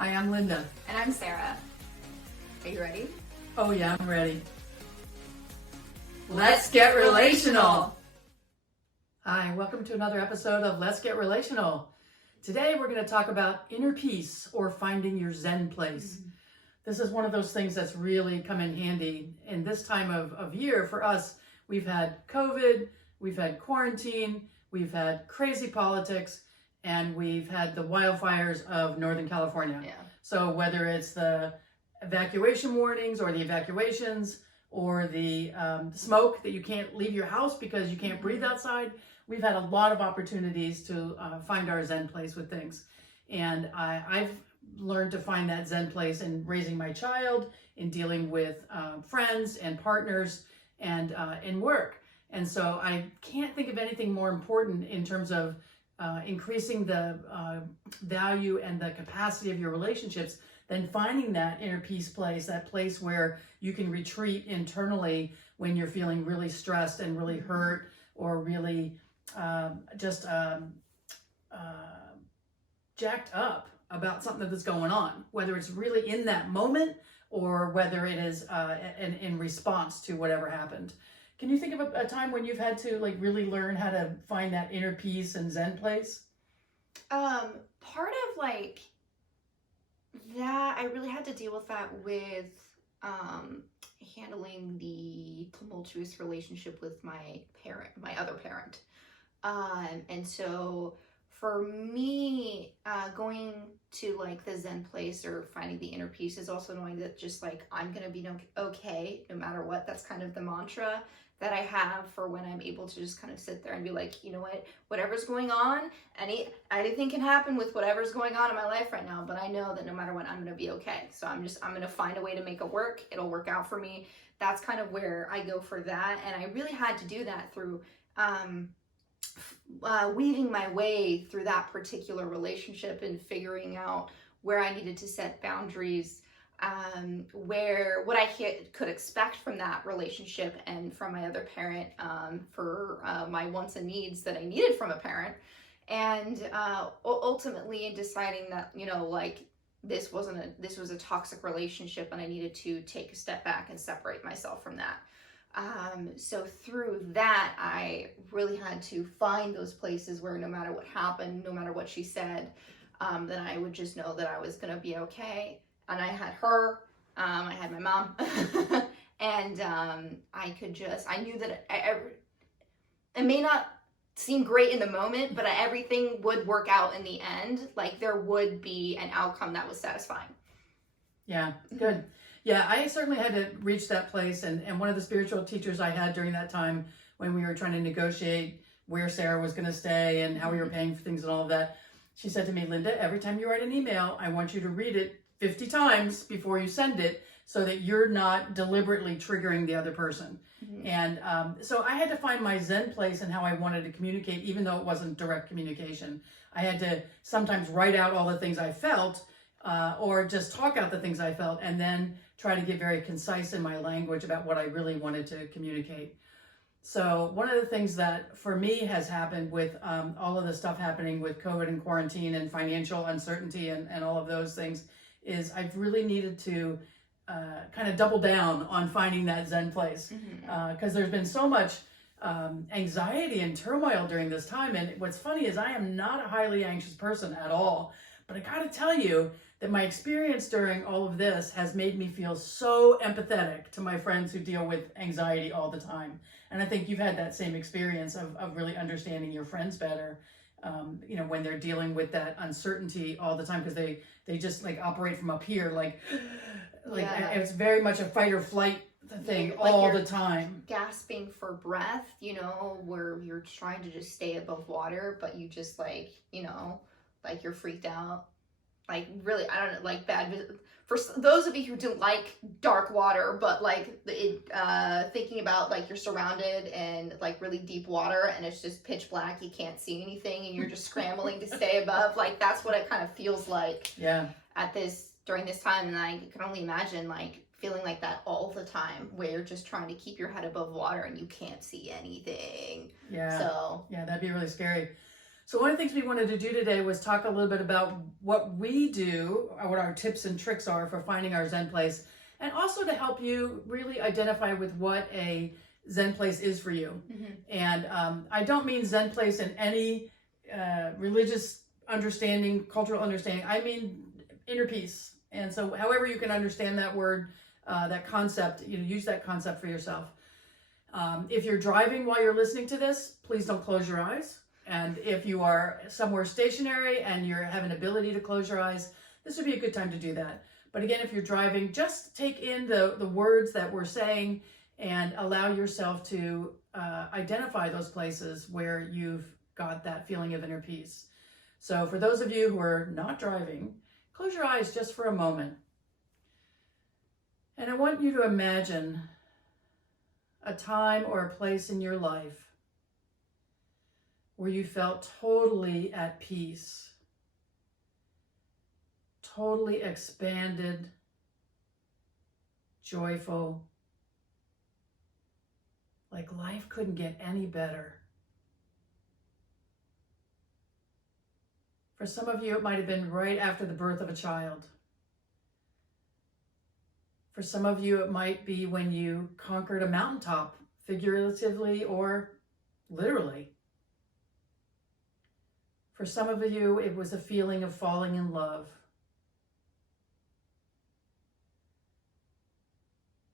Hi, I'm Linda. And I'm Sarah. Are you ready? Oh yeah, I'm ready. Let's get relational. Hi, welcome to another episode of Let's Get Relational. Today we're going to talk about inner peace or finding your Zen place. This is one of those things that's really come in handy in this time of year for us. We've had COVID, we've had quarantine, we've had crazy politics, and we've had the wildfires of Northern California. Yeah. So whether it's the evacuation warnings or the evacuations or the smoke that you can't leave your house because you can't breathe outside, we've had a lot of opportunities to find our Zen place with things. And I've learned to find that Zen place in raising my child, in dealing with friends and partners, and in work. And so I can't think of anything more important in terms of increasing the value and the capacity of your relationships than finding that inner peace place, that place where you can retreat internally when you're feeling really stressed and really hurt or really jacked up about something that's going on, whether it's really in that moment or whether it is in response to whatever happened. Can you think of a time when you've had to really learn how to find that inner peace and Zen place? Part of that, I really had to deal with that with handling the tumultuous relationship with my other parent. And so for me, going to the Zen place or finding the inner peace is also knowing that just I'm gonna be okay no matter what. That's kind of the mantra that I have for when I'm able to just kind of sit there and be like, you know what, whatever's going on, anything can happen with whatever's going on in my life right now, but I know that no matter what, I'm gonna be okay. So I'm gonna find a way to make it work. It'll work out for me. That's kind of where I go for that. And I really had to do that through weaving my way through that particular relationship and figuring out where I needed to set boundaries, what I could expect from that relationship and from my other parent, for my wants and needs that I needed from a parent, and ultimately in deciding that this was a toxic relationship and I needed to take a step back and separate myself from that. So through that, I really had to find those places where no matter what happened, no matter what she said, then I would just know that I was gonna be okay. And I had her, I had my mom, and I knew that it may not seem great in the moment, but everything would work out in the end. There would be an outcome that was satisfying. Yeah, good. Yeah, I certainly had to reach that place. And one of the spiritual teachers I had during that time when we were trying to negotiate where Sarah was going to stay and how we were paying for things and all of that, she said to me, Linda, every time you write an email, I want you to read it 50 times before you send it so that you're not deliberately triggering the other person. And so I had to find my Zen place and how I wanted to communicate, even though it wasn't direct communication. I had to sometimes write out all the things I felt, or just talk out the things I felt, and then try to get very concise in my language about what I really wanted to communicate. So one of the things that for me has happened with all of the stuff happening with COVID and quarantine and financial uncertainty and all of those things is I've really needed to kind of double down on finding that Zen place, because there's been so much anxiety and turmoil during this time. And what's funny is I am not a highly anxious person at all, but I gotta tell you that my experience during all of this has made me feel so empathetic to my friends who deal with anxiety all the time. And I think you've had that same experience of really understanding your friends better, when they're dealing with that uncertainty all the time, because they just operate from up here, it's very much a fight or flight thing all the time. Gasping for breath, where you're trying to just stay above water, but you just you're freaked out. Really, I don't know, bad. For those of you who don't like dark water, but thinking about you're surrounded in really deep water and it's just pitch black, you can't see anything, and you're just scrambling to stay above. That's what it kind of feels like. Yeah. During this time, and I can only imagine feeling like that all the time, where you're just trying to keep your head above water and you can't see anything. Yeah. So yeah, that'd be really scary. So one of the things we wanted to do today was talk a little bit about what we do, or what our tips and tricks are for finding our Zen place, and also to help you really identify with what a Zen place is for you. Mm-hmm. And I don't mean Zen place in any religious understanding, cultural understanding. I mean inner peace. And so however you can understand that word, that concept, use that concept for yourself. If you're driving while you're listening to this, please don't close your eyes. And if you are somewhere stationary and you have an ability to close your eyes, this would be a good time to do that. But again, if you're driving, just take in the words that we're saying and allow yourself to identify those places where you've got that feeling of inner peace. So for those of you who are not driving, close your eyes just for a moment. And I want you to imagine a time or a place in your life where you felt totally at peace, totally expanded, joyful, like life couldn't get any better. For some of you, it might have been right after the birth of a child. For some of you, it might be when you conquered a mountaintop, figuratively or literally. For some of you, it was a feeling of falling in love.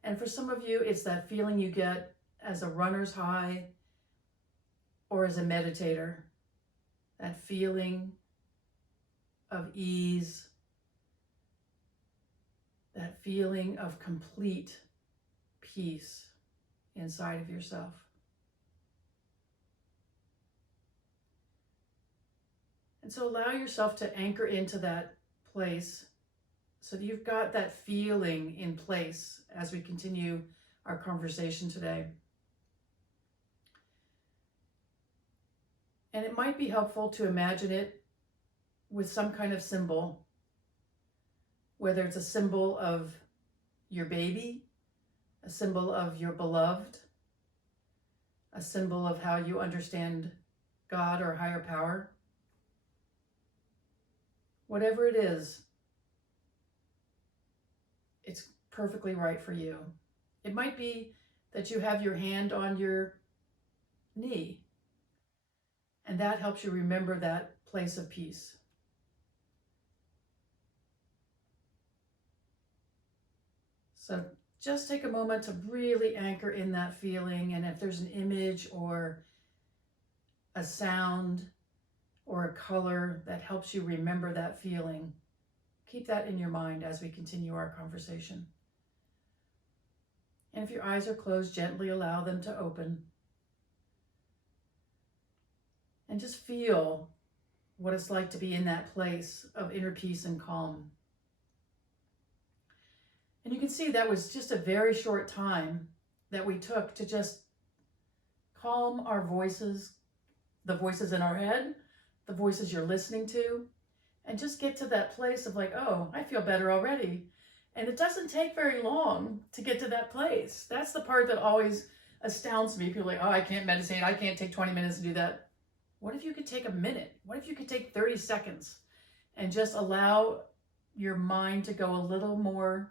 And for some of you, it's that feeling you get as a runner's high or as a meditator, that feeling of ease, that feeling of complete peace inside of yourself. And so allow yourself to anchor into that place so that you've got that feeling in place as we continue our conversation today. And it might be helpful to imagine it with some kind of symbol, whether it's a symbol of your baby, a symbol of your beloved, a symbol of how you understand God or higher power. Whatever it is, it's perfectly right for you. It might be that you have your hand on your knee, and that helps you remember that place of peace. So just take a moment to really anchor in that feeling, and if there's an image or a sound or a color that helps you remember that feeling, keep that in your mind as we continue our conversation. And if your eyes are closed, gently allow them to open. And just feel what it's like to be in that place of inner peace and calm. And you can see that was just a very short time that we took to just calm our voices, the voices in our head, the voices you're listening to, and just get to that place of like, oh, I feel better already. And it doesn't take very long to get to that place. That's the part that always astounds me. People are like, oh, I can't meditate. I can't take 20 minutes to do that. What if you could take a minute? What if you could take 30 seconds and just allow your mind to go a little more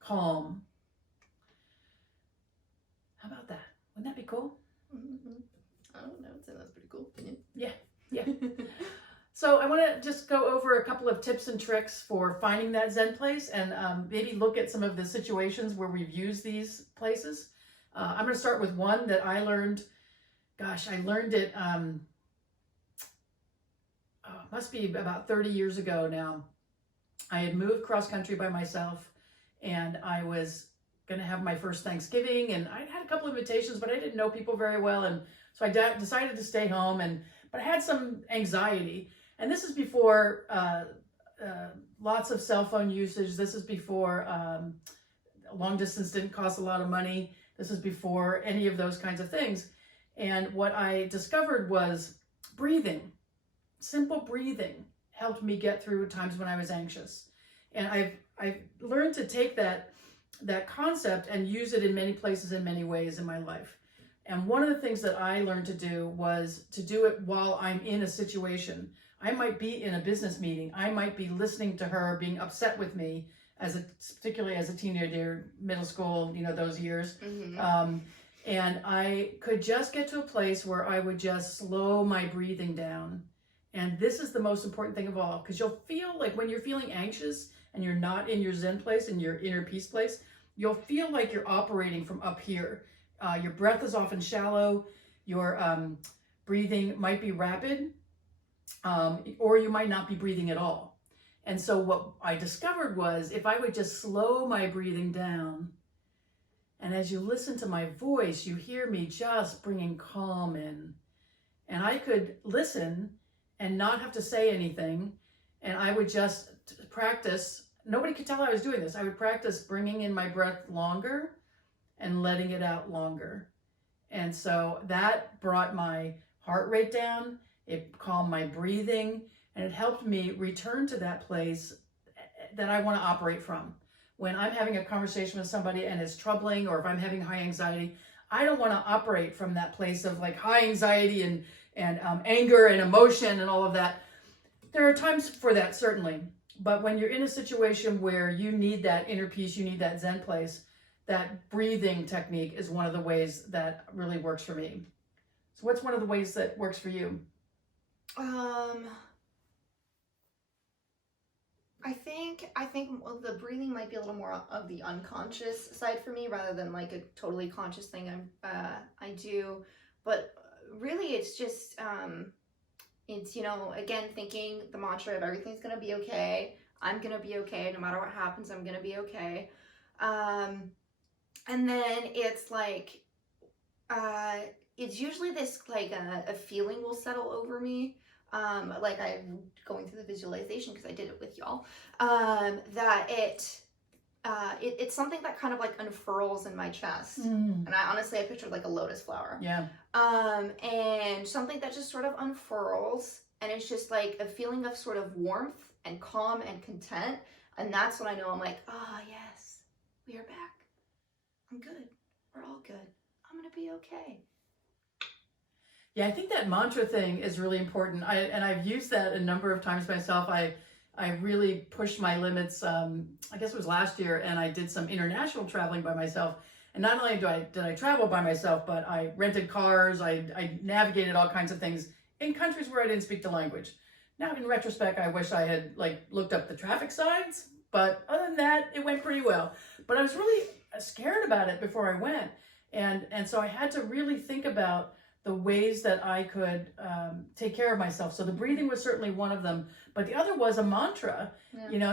calm? How about that? Wouldn't that be cool? Mm-hmm. I don't know. That's pretty cool. Yeah. So I want to just go over a couple of tips and tricks for finding that Zen place, and maybe look at some of the situations where we've used these places. I'm going to start with one that I learned. Gosh, I learned it, must be about 30 years ago now. I had moved cross country by myself, and I was going to have my first Thanksgiving, and I had a couple of invitations, but I didn't know people very well, and so I decided to stay home, but I had some anxiety. And this is before lots of cell phone usage. This is before long distance didn't cost a lot of money. This is before any of those kinds of things. And what I discovered was breathing. Simple breathing helped me get through times when I was anxious. And I've learned to take that concept and use it in many places in many ways in my life. And one of the things that I learned to do was to do it while I'm in a situation. I might be in a business meeting. I might be listening to her being upset with me, particularly as a teenager, middle school, those years. And I could just get to a place where I would just slow my breathing down. And this is the most important thing of all, because you'll feel like when you're feeling anxious and you're not in your Zen place, in your inner peace place, you'll feel like you're operating from up here. Your breath is often shallow. Your breathing might be rapid, or you might not be breathing at all. And so what I discovered was if I would just slow my breathing down, and as you listen to my voice, you hear me just bringing calm in. And I could listen and not have to say anything. And I would just practice. Nobody could tell I was doing this. I would practice bringing in my breath longer and letting it out longer. And so that brought my heart rate down. It calmed my breathing. And it helped me return to that place that I want to operate from. When I'm having a conversation with somebody and it's troubling, or if I'm having high anxiety, I don't want to operate from that place of like high anxiety and anger and emotion and all of that. There are times for that, certainly. But when you're in a situation where you need that inner peace, you need that Zen place, that breathing technique is one of the ways that really works for me. So what's one of the ways that works for you? I think the breathing might be a little more of the unconscious side for me rather than like a totally conscious thing I do. But really, it's just it's again thinking the mantra of everything's gonna be okay. I'm gonna be okay no matter what happens. I'm gonna be okay. And then it's like it's usually this like a feeling will settle over me. Like I'm going through the visualization because I did it with y'all, that it's something that kind of like unfurls in my chest. And I pictured like a lotus flower. Yeah. And something that just sort of unfurls, and it's just like a feeling of sort of warmth and calm and content. And that's when I know I'm like, yes, we are back. I'm good. We're all good. I'm going to be okay. Yeah, I think that mantra thing is really important. I've used that a number of times myself. I really pushed my limits. I guess it was last year, and I did some international traveling by myself. And not only did I travel by myself, but I rented cars. I navigated all kinds of things in countries where I didn't speak the language. Now, in retrospect, I wish I had looked up the traffic signs. But other than that, it went pretty well. But I was really scared about it before I went, and so I had to really think about the ways that I could take care of myself. So the breathing was certainly one of them, but the other was a mantra.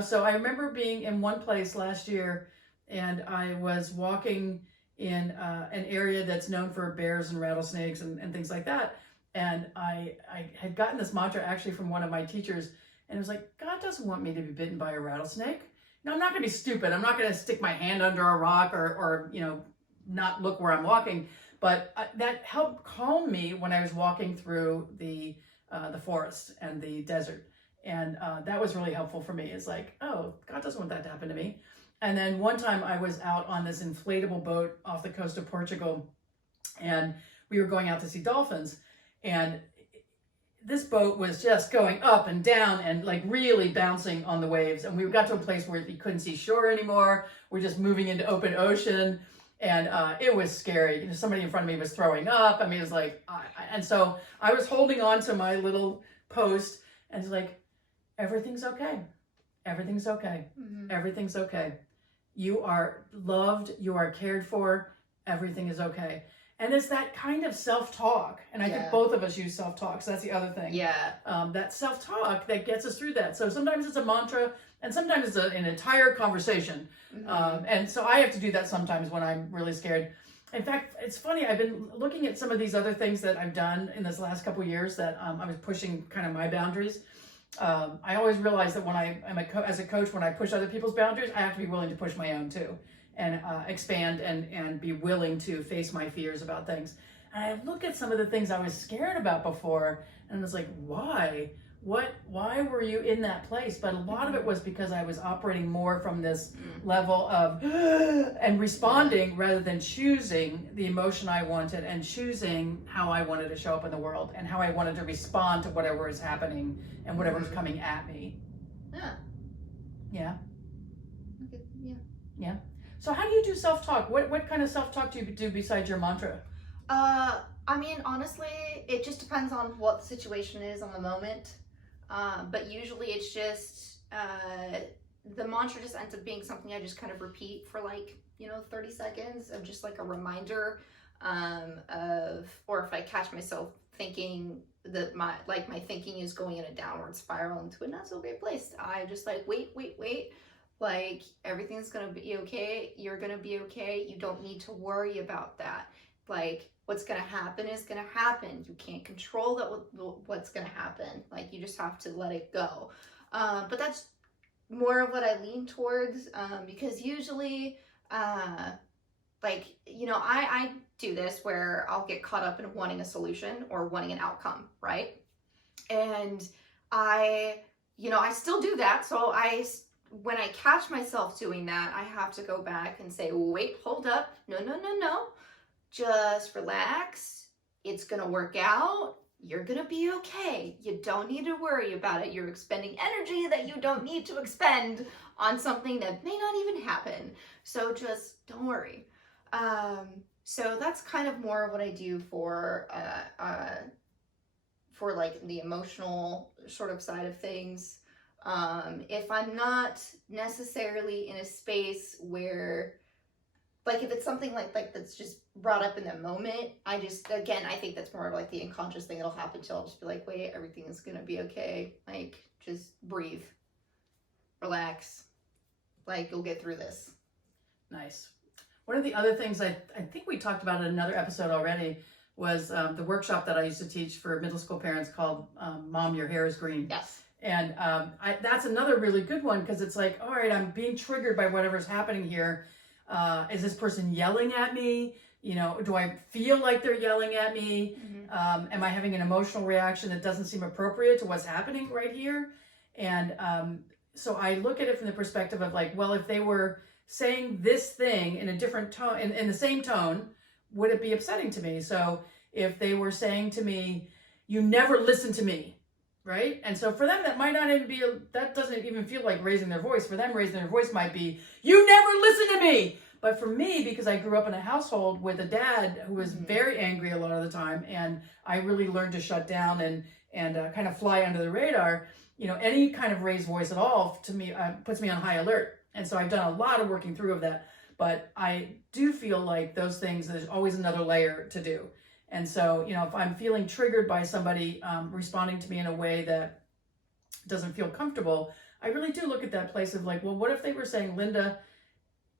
So I remember being in one place last year, and I was walking in an area that's known for bears and rattlesnakes and things like that. And I had gotten this mantra actually from one of my teachers, and it was like, God doesn't want me to be bitten by a rattlesnake. No, I'm not gonna be stupid. I'm not gonna stick my hand under a rock or not look where I'm walking. But that helped calm me when I was walking through the forest and the desert. And that was really helpful for me. It's like, oh, God doesn't want that to happen to me. And then one time I was out on this inflatable boat off the coast of Portugal, and we were going out to see dolphins. And this boat was just going up and down and really bouncing on the waves. And we got to a place where you couldn't see shore anymore. We're just moving into open ocean. And it was scary. Somebody in front of me was throwing up. I mean, it was like, and so I was holding on to my little post, and it's like, everything's okay. Everything's okay. Everything's okay. You are loved. You are cared for. Everything is okay. And it's that kind of self-talk. And I think both of us use self-talk. So that's the other thing. Yeah. That self-talk that gets us through that. So sometimes it's a mantra, and sometimes it's an entire conversation. And so I have to do that sometimes when I'm really scared. In fact, it's funny, I've been looking at some of these other things that I've done in this last couple of years that I was pushing kind of my boundaries. I always realize that when as a coach, when I push other people's boundaries, I have to be willing to push my own too, and expand and be willing to face my fears about things. And I look at some of the things I was scared about before, and I was like, why? why were you in that place? But a lot of it was because I was operating more from this level of and responding rather than choosing the emotion I wanted and choosing how I wanted to show up in the world and how I wanted to respond to whatever was happening and whatever was coming at me. Yeah. Yeah. Okay. Yeah. Yeah. So how do you do self-talk? What kind of self-talk do you do besides your mantra? I mean, honestly, it just depends on what the situation is on the moment. But usually it's just, the mantra just ends up being something I just kind of repeat for 30 seconds of just like a reminder, or if I catch myself thinking that my thinking is going in a downward spiral into a not so great place, I just like, wait. Like, everything's gonna be okay. You're gonna be okay. You don't need to worry about that. Like, what's gonna happen is gonna happen. You can't control that. What's gonna happen. Like, you just have to let it go. But that's more of what I lean towards, because usually, I do this where I'll get caught up in wanting a solution or wanting an outcome, right? And I still do that. So when I catch myself doing that, I have to go back and say, wait, hold up. No. Just relax. It's going to work out. You're going to be okay. You don't need to worry about it. You're expending energy that you don't need to expend on something that may not even happen. So just don't worry. So that's kind of more of what I do for like the emotional sort of side of things. If I'm not necessarily in a space where, like, if it's something like that's just brought up in the moment, I think that's more of like the unconscious thing that'll happen. So I'll just be like, wait, everything is gonna be okay. Like, just breathe, relax. Like, you'll get through this. Nice. One of the other things I think we talked about in another episode already was the workshop that I used to teach for middle school parents called Mom, Your Hair is Green. Yes. And that's another really good one, because it's like, all right, I'm being triggered by whatever's happening here. Is this person yelling at me? Do I feel like they're yelling at me? Mm-hmm. Am I having an emotional reaction that doesn't seem appropriate to what's happening right here? And so I look at it from the perspective of like, well, if they were saying this thing in a different tone, in the same tone, would it be upsetting to me? So if they were saying to me, you never listen to me, right? And so for them, that might not even be, that doesn't even feel like raising their voice. For them, raising their voice might be, you never listen to me. But for me, because I grew up in a household with a dad who was very angry a lot of the time, and I really learned to shut down and kind of fly under the radar, any kind of raised voice at all to me puts me on high alert. And so I've done a lot of working through of that. But I do feel like those things, there's always another layer to do. And so, if I'm feeling triggered by somebody responding to me in a way that doesn't feel comfortable, I really do look at that place of like, well, what if they were saying, Linda,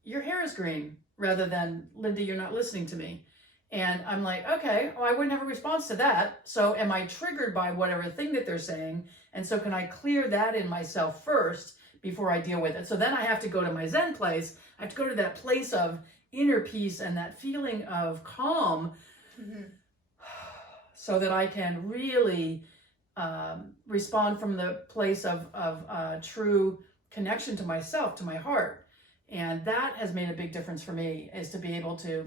your hair is green, rather than, Linda, you're not listening to me. And I'm like, okay, well, I wouldn't have a response to that. So am I triggered by whatever thing that they're saying? And so can I clear that in myself first before I deal with it? So then I have to go to my Zen place. I have to go to that place of inner peace and that feeling of calm, so that I can really respond from the place of true connection to myself, to my heart. And that has made a big difference for me, is to be able to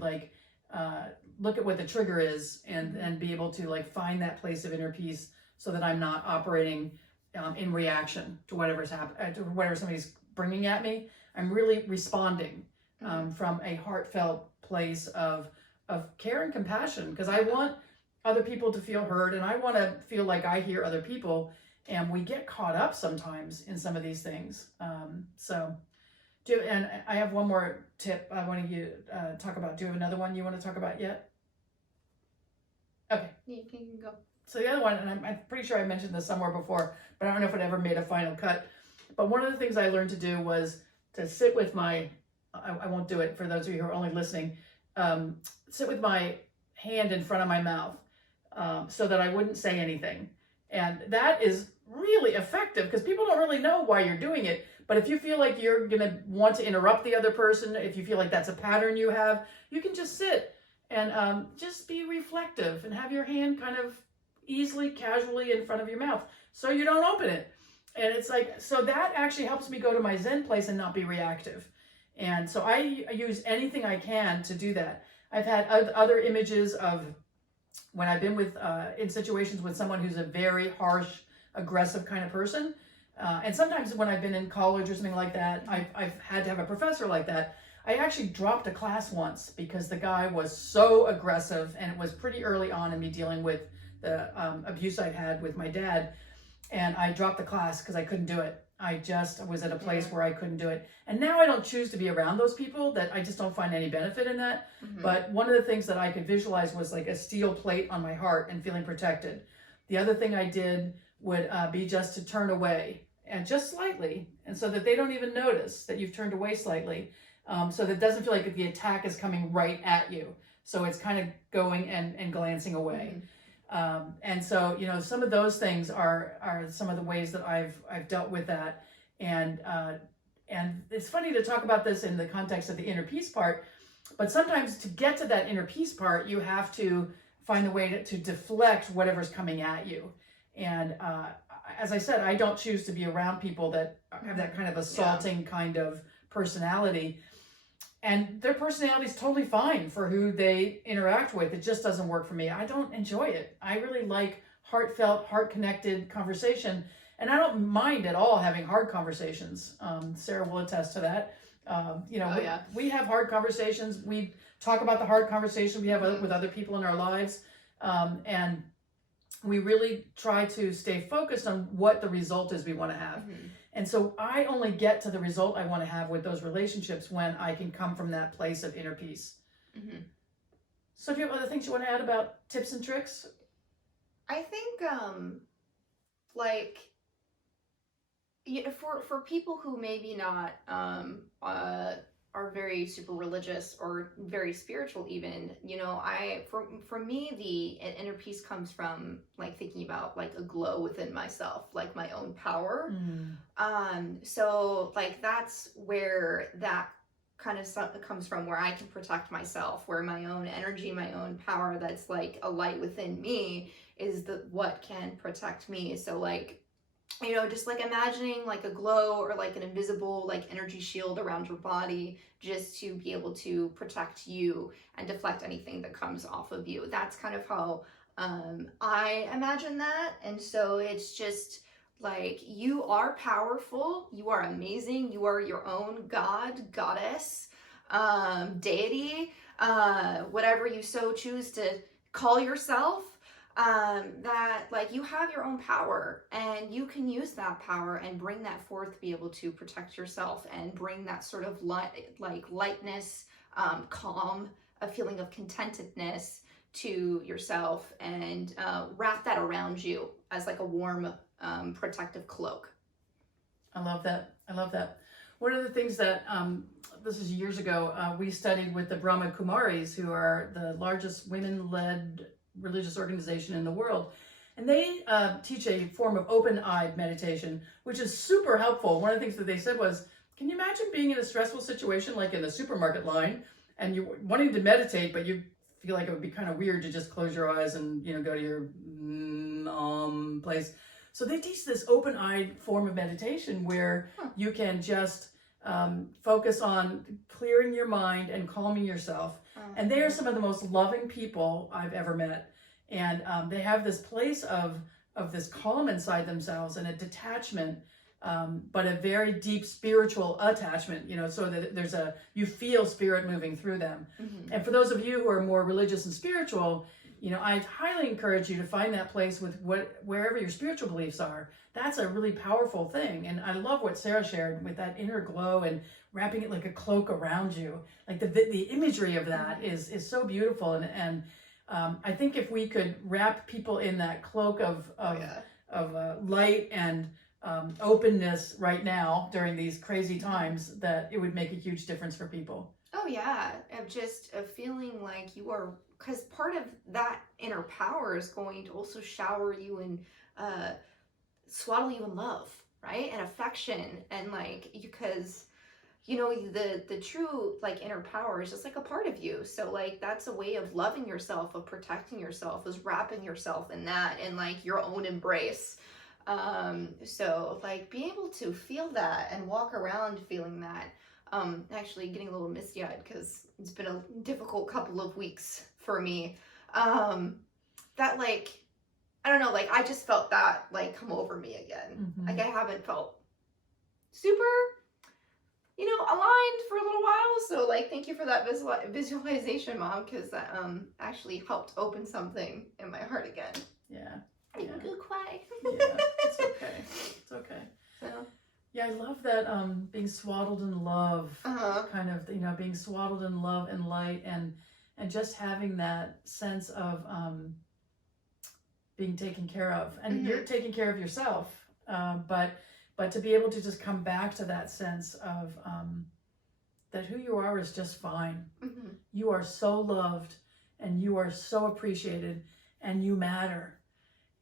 look at what the trigger is and be able to find that place of inner peace, so that I'm not operating in reaction to whatever's happening, to whatever somebody's bringing at me. I'm really responding from a heartfelt place of care and compassion, because I want other people to feel heard, and I want to feel like I hear other people, and we get caught up sometimes in some of these things. And I have one more tip I want you to talk about. Do you have another one you want to talk about yet? Okay. You can go. So the other one, and I'm pretty sure I mentioned this somewhere before, but I don't know if it ever made a final cut. But one of the things I learned to do was to sit with my, I won't do it for those of you who are only listening, sit with my hand in front of my mouth, so that I wouldn't say anything. And that is really effective, because people don't really know why you're doing it. But if you feel like you're going to want to interrupt the other person, if you feel like that's a pattern you have, you can just sit and just be reflective and have your hand kind of easily, casually in front of your mouth so you don't open it. And it's like, so that actually helps me go to my Zen place and not be reactive. And so I use anything I can to do that. I've had other images of when I've been with in situations with someone who's a very harsh, aggressive kind of person. And sometimes when I've been in college or something like that, I've had to have a professor like that. I actually dropped a class once because the guy was so aggressive, and it was pretty early on in me dealing with the abuse I'd had with my dad. And I dropped the class because I couldn't do it. I just was at a place where I couldn't do it. And now I don't choose to be around those people, that I just don't find any benefit in that. But one of the things that I could visualize was like a steel plate on my heart and feeling protected. The other thing I did would be just to turn away, and just slightly, and so that they don't even notice that you've turned away slightly, so that it doesn't feel like the attack is coming right at you. So it's kind of going and glancing away. And so, you know, some of those things are some of the ways that I've dealt with that. And it's funny to talk about this in the context of the inner peace part, but sometimes to get to that inner peace part, you have to find a way to deflect whatever's coming at you. And as I said, I don't choose to be around people that have that kind of assaulting kind of personality. And their personality is totally fine for who they interact with. It just doesn't work for me. I don't enjoy it. I really like heartfelt, heart-connected conversation. And I don't mind at all having hard conversations. Sarah will attest to that. You know, we have hard conversations. We talk about the hard conversation we have with other people in our lives. And we really try to stay focused on what the result is we want to have. And so I only get to the result I want to have with those relationships when I can come from that place of inner peace. So if you have other things you want to add about tips and tricks? I think, like, for people who maybe not are very super religious or very spiritual even, you know, for me, the inner peace comes from like thinking about like a glow within myself, like my own power. So like that's where that kind of stuff comes from, where I can protect myself, where my own energy, my own power, that's like a light within me, is what can protect me. So like, you know, just like imagining like a glow or like an invisible like energy shield around your body, just to be able to protect you and deflect anything that comes off of you. That's kind of how I imagine that. And so it's just like, you are powerful, you are amazing, you are your own god, goddess, deity, whatever you so choose to call yourself. That like you have your own power, and you can use that power and bring that forth to be able to protect yourself and bring that sort of lightness, calm, a feeling of contentedness to yourself, and wrap that around you as like a warm, protective cloak. I love that. I love that. One of the things that, this is years ago, we studied with the Brahma Kumaris, who are the largest women-led religious organization in the world. And they teach a form of open-eyed meditation, which is super helpful. One of the things that they said was, can you imagine being in a stressful situation, like in the supermarket line, and you're wanting to meditate, but you feel like it would be kind of weird to just close your eyes and, you know, go to your place. So they teach this open-eyed form of meditation where you can just focus on clearing your mind and calming yourself. And they are some of the most loving people I've ever met. And they have this place of this calm inside themselves, and a detachment, but a very deep spiritual attachment, you know, so that you feel spirit moving through them. And for those of you who are more religious and spiritual, you know, I highly encourage you to find that place with wherever your spiritual beliefs are. That's a really powerful thing. And I love what Sarah shared with that inner glow and wrapping it like a cloak around you. Like the imagery of that is so beautiful. And I think if we could wrap people in that cloak of light and openness right now during these crazy times, that it would make a huge difference for people. Oh yeah, of just a feeling like you are, because part of that inner power is going to also shower you and swaddle you in love, right? And affection, and like, because you know, the true like inner power is just like a part of you. So like that's a way of loving yourself, of protecting yourself, is wrapping yourself in that, and like your own embrace. So like being able to feel that and walk around feeling that. Actually getting a little misty-eyed because it's been a difficult couple of weeks for me. That like, I don't know, like I just felt that like come over me again. Like I haven't felt super, you know, aligned for a little while. So like, thank you for that visualization, Mom, because that actually helped open something in my heart again. Yeah. I can go cry. Yeah, it's okay. It's okay. So. Yeah, I love that being swaddled in love, kind of, you know, being swaddled in love and light, and just having that sense of being taken care of, and you're taking care of yourself, but to be able to just come back to that sense of that who you are is just fine. You are so loved, and you are so appreciated, and you matter,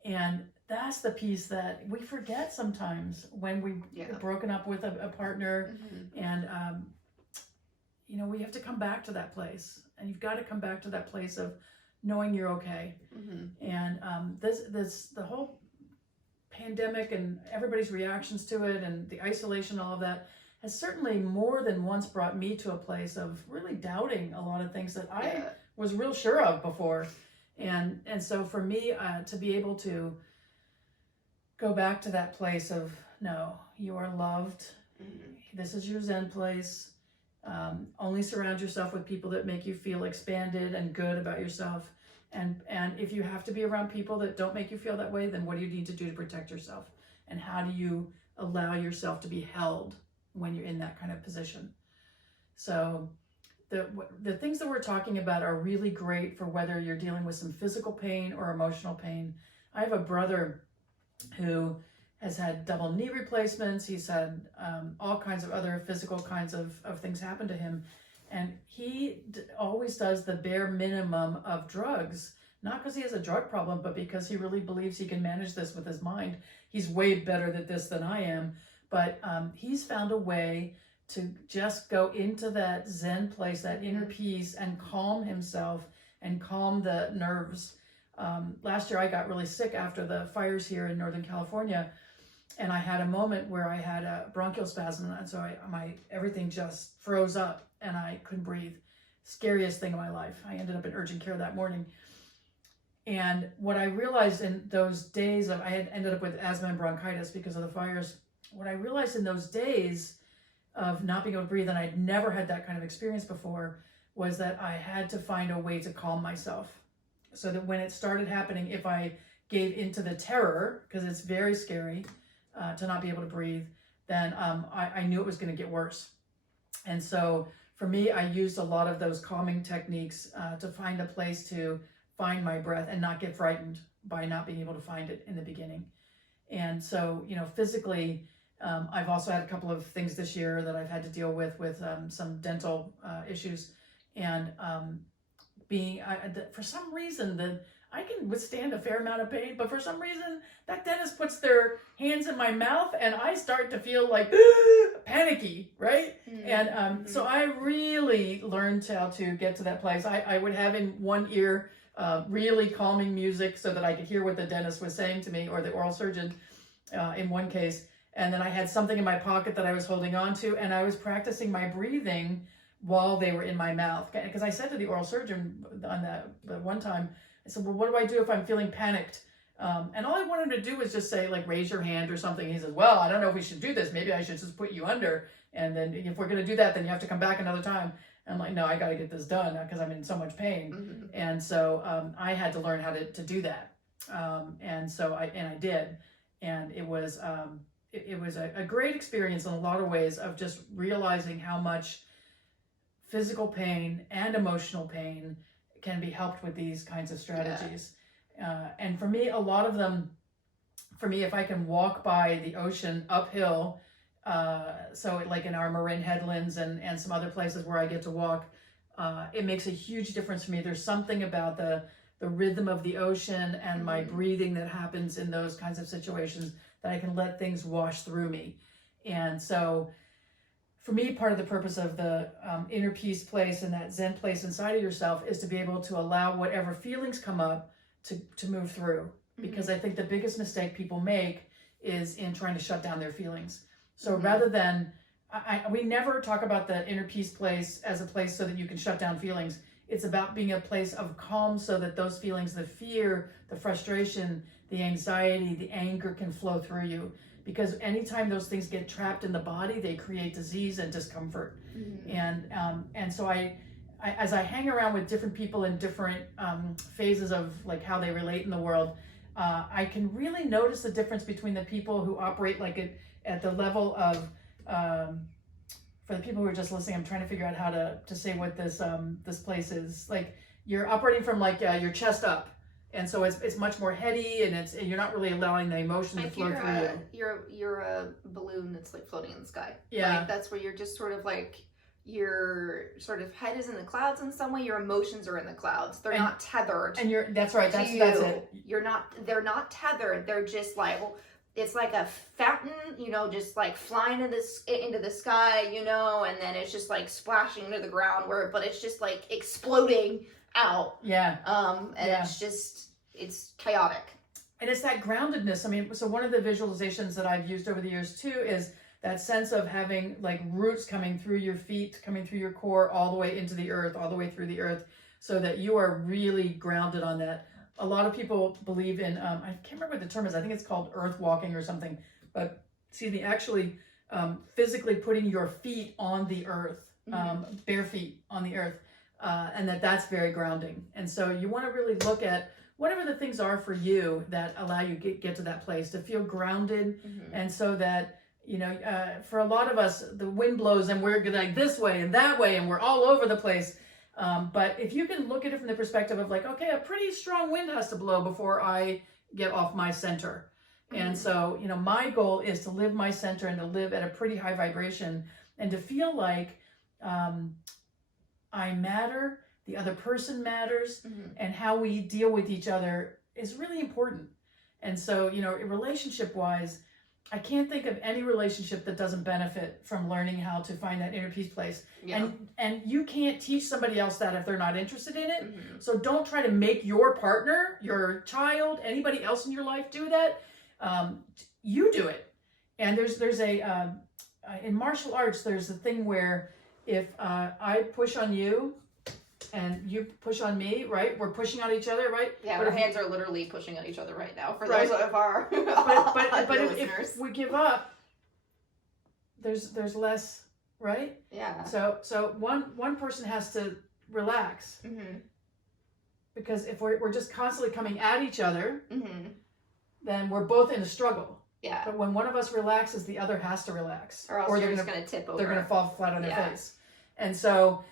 and that's the piece that we forget sometimes when we've broken up with a partner, and you know, we have to come back to that place, and you've got to come back to that place of knowing you're okay. And the whole pandemic and everybody's reactions to it and the isolation, all of that, has certainly more than once brought me to a place of really doubting a lot of things that I was real sure of before. And so for me, to be able to go back to that place of, no, you are loved. This is your Zen place. Only surround yourself with people that make you feel expanded and good about yourself. And if you have to be around people that don't make you feel that way, then what do you need to do to protect yourself? And how do you allow yourself to be held when you're in that kind of position? So the things that we're talking about are really great for whether you're dealing with some physical pain or emotional pain. I have a brother who has had double knee replacements. He's had all kinds of other physical kinds of things happen to him. And he always does the bare minimum of drugs, not because he has a drug problem, but because he really believes he can manage this with his mind. He's way better at this than I am. But he's found a way to just go into that Zen place, that inner peace, and calm himself and calm the nerves. Last year I got really sick after the fires here in Northern California, and I had a moment where I had a bronchial spasm, and so everything just froze up and I couldn't breathe. Scariest thing in my life. I ended up in urgent care that morning. And what I realized in those days I had ended up with asthma and bronchitis because of the fires. What I realized in those days of not being able to breathe, and I'd never had that kind of experience before, was that I had to find a way to calm myself. So that when it started happening, if I gave into the terror, because it's very scary to not be able to breathe, then I knew it was going to get worse. And so for me, I used a lot of those calming techniques to find a place to find my breath and not get frightened by not being able to find it in the beginning. And so, you know, physically, I've also had a couple of things this year that I've had to deal with some dental issues, and for some reason I can withstand a fair amount of pain, but for some reason that dentist puts their hands in my mouth and I start to feel like panicky, right? And so I really learned how to get to that place. I would have in one ear really calming music so that I could hear what the dentist was saying to me, or the oral surgeon in one case. And then I had something in my pocket that I was holding on to, and I was practicing my breathing while they were in my mouth. Because I said to the oral surgeon on the one time, I said, well, what do I do if I'm feeling panicked? And all I wanted him to do was just say, like, raise your hand or something. He says, well, I don't know if we should do this. Maybe I should just put you under. And then if we're going to do that, then you have to come back another time. And I'm like, no, I got to get this done because I'm in so much pain. And so I had to learn how to do that. And so I did. And it was a great experience in a lot of ways of just realizing how much physical pain and emotional pain can be helped with these kinds of strategies. And for me, a lot of them, if I can walk by the ocean uphill, so like in our Marin Headlands and some other places where I get to walk, it makes a huge difference for me. There's something about the rhythm of the ocean and my breathing that happens in those kinds of situations that I can let things wash through me. And so for me, part of the purpose of the inner peace place and that Zen place inside of yourself is to be able to allow whatever feelings come up to move through. Because I think the biggest mistake people make is in trying to shut down their feelings. So rather than, we never talk about the inner peace place as a place so that you can shut down feelings. It's about being a place of calm so that those feelings, the fear, the frustration, the anxiety, the anger can flow through you. Because anytime those things get trapped in the body, they create disease and discomfort. And so I as I hang around with different people in different phases of like how they relate in the world, I can really notice the difference between the people who operate like at the level of, for the people who are just listening, I'm trying to figure out how to say what this place is. Like you're operating from like your chest up. And so it's much more heady, and you're not really allowing the emotion to flow through you. You're a balloon that's like floating in the sky. Yeah. Like, that's where you're just sort of like, your sort of head is in the clouds in some way. Your emotions are in the clouds. They're not tethered. And that's right. That's it. They're not tethered. They're just like, it's like a fountain, just like flying into the sky, and then it's just like splashing into the ground but it's just like exploding out. Yeah. It's chaotic. And it's that groundedness. I mean, so one of the visualizations that I've used over the years too is that sense of having like roots coming through your feet, coming through your core, all the way into the earth, all the way through the earth, so that you are really grounded on that. A lot of people believe in, I can't remember what the term is, I think it's called earth walking or something, but actually physically putting your feet on the earth, bare feet on the earth, and that's very grounding. And so you want to really look at whatever the things are for you that allow you to get to that place, to feel grounded, and so that, for a lot of us, the wind blows and we're like this way and that way and we're all over the place. But if you can look at it from the perspective of like, okay, a pretty strong wind has to blow before I get off my center. And so, my goal is to live my center and to live at a pretty high vibration and to feel like I matter, the other person matters, and how we deal with each other is really important. And so, relationship-wise, I can't think of any relationship that doesn't benefit from learning how to find that inner peace place. Yeah. And you can't teach somebody else that if they're not interested in it. So don't try to make your partner, your child, anybody else in your life do that. You do it. And there's in martial arts, there's a thing where if I push on you and you push on me, right? We're pushing on each other, right? Yeah, our hands are literally pushing on each other right now. For those of our but if we give up, there's less, right? Yeah. So one person has to relax, because if we're just constantly coming at each other, then we're both in a struggle. Yeah. But when one of us relaxes, the other has to relax, or else they're just going to tip over. They're going to fall flat on their face. And so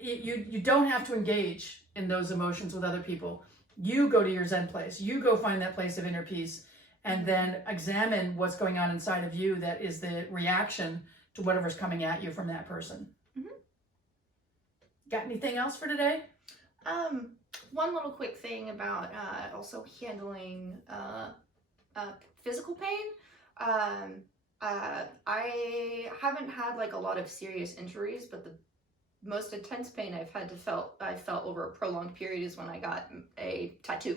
you don't have to engage in those emotions with other people. You go to your Zen place. You go find that place of inner peace, and then examine what's going on inside of you that is the reaction to whatever's coming at you from that person. Got anything else for today? One little quick thing about also handling physical pain. I haven't had like a lot of serious injuries, but the most intense pain I felt over a prolonged period is when I got a tattoo.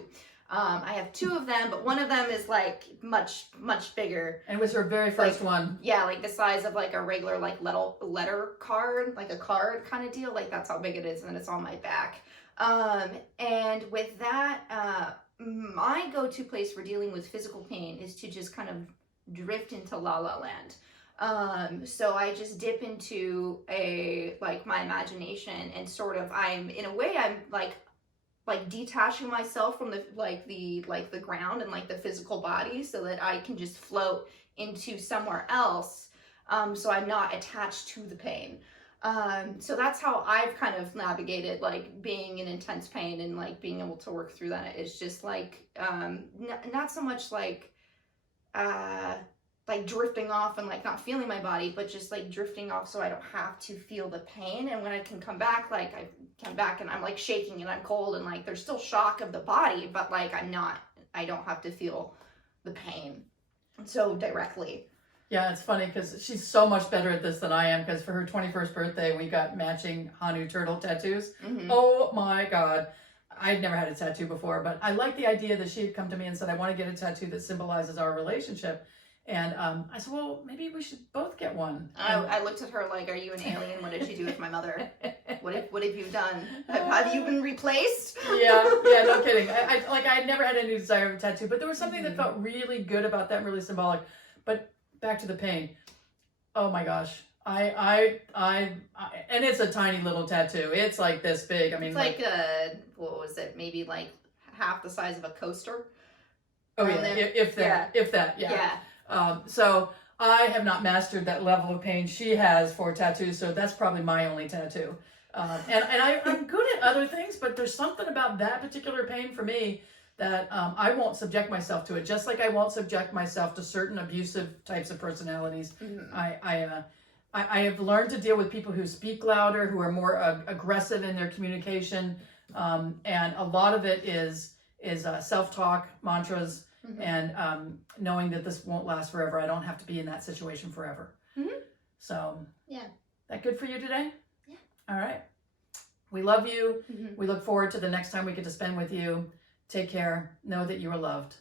I have two of them, but one of them is like much bigger. And it was her very first one. Yeah, like the size of like a regular like letter card, like a card kind of deal. Like that's how big it is, and it's on my back. And with that, my go-to place for dealing with physical pain is to just kind of drift into la la land. So I just dip into my imagination, and sort of I'm like detaching myself from the ground and like the physical body, so that I can just float into somewhere else. So I'm not attached to the pain. So that's how I've kind of navigated like being in intense pain, and like being able to work through that. It's just like not so much like drifting off and like not feeling my body, but just like drifting off so I don't have to feel the pain. And when I can come back, like I come back and I'm like shaking and I'm cold, and like there's still shock of the body, but like I don't have to feel the pain so directly. Yeah, it's funny because she's so much better at this than I am, because for her 21st birthday, we got matching Hanu turtle tattoos. Mm-hmm. Oh my God. I'd never had a tattoo before, but I like the idea that she had come to me and said, I want to get a tattoo that symbolizes our relationship. And I said, well, maybe we should both get one. I looked at her like, are you an alien? What did she do with my mother? What have you done? Have you been replaced? Yeah, no kidding. I never had any desire of a tattoo, but there was something that felt really good about that, really symbolic. But back to the pain. Oh my gosh. I and it's a tiny little tattoo. It's like this big. I mean, it's like what was it? Maybe like half the size of a coaster. Oh yeah, if that, yeah. So I have not mastered that level of pain she has for tattoos, so that's probably my only tattoo. And I'm good at other things, but there's something about that particular pain for me that I won't subject myself to it. Just like I won't subject myself to certain abusive types of personalities. Mm-hmm. I have learned to deal with people who speak louder, who are more aggressive in their communication, and a lot of it is self-talk, mantras, mm-hmm. and knowing that this won't last forever. I don't have to be in that situation forever. Mm-hmm. So, yeah, that good for you today? Yeah. All right. We love you. Mm-hmm. We look forward to the next time we get to spend with you. Take care. Know that you are loved.